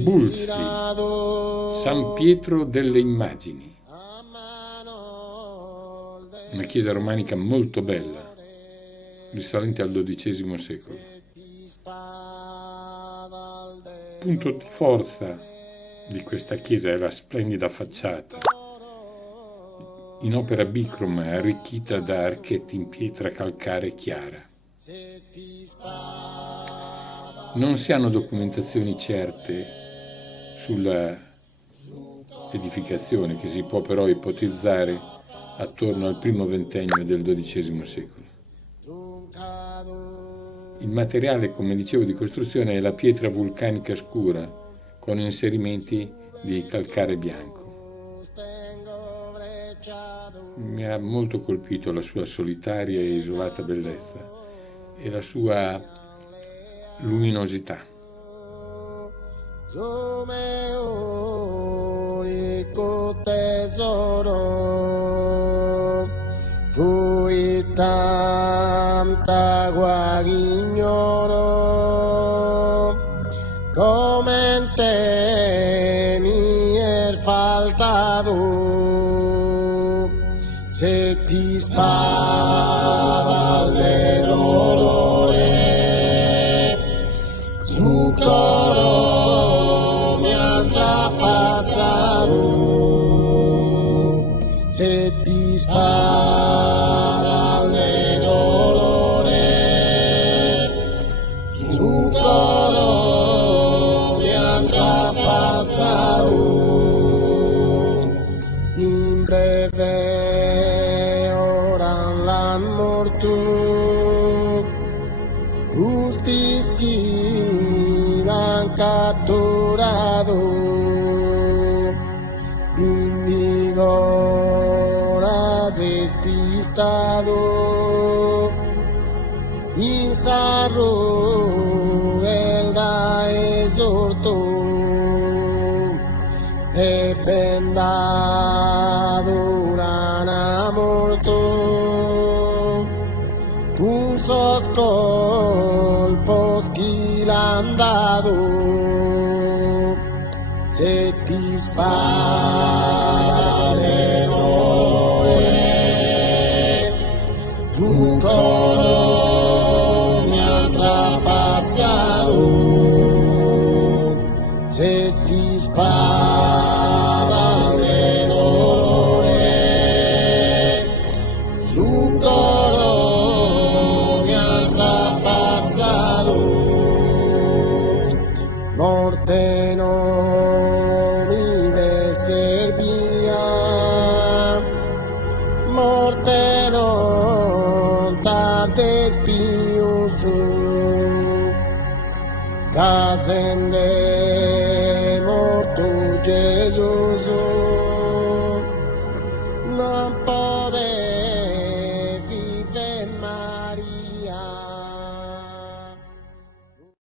Bulsi, San Pietro delle Immagini, una chiesa romanica molto bella, risalente al XII secolo. Punto di forza di questa chiesa è la splendida facciata, in opera bicroma arricchita da archetti in pietra calcare chiara. Non si hanno documentazioni certe sulla edificazione, che si può però ipotizzare attorno al primo ventennio del XII secolo. Il materiale, come dicevo, di costruzione è la pietra vulcanica scura con inserimenti di calcare bianco. Mi ha molto colpito la sua solitaria e isolata bellezza e la sua luminosità. Fui tanta guaglignoro come in te mi è faltato, se ti spada le dolore su coro mi ha trapassato, se ti spada le dolore su coro mi ha trapassato, in breve ora l'han morto, gusti schivano catturato, indigo rasisti stato, in sarro el da esorto, e ben dato una morto, un sos colpos ghilandato, se ti spara le ore, tu coro mi ha trapassato, se ti spara le ore, su coro mi ha trapassato, morte non mi desser via, morte non tardes più su, casende morto Gesù.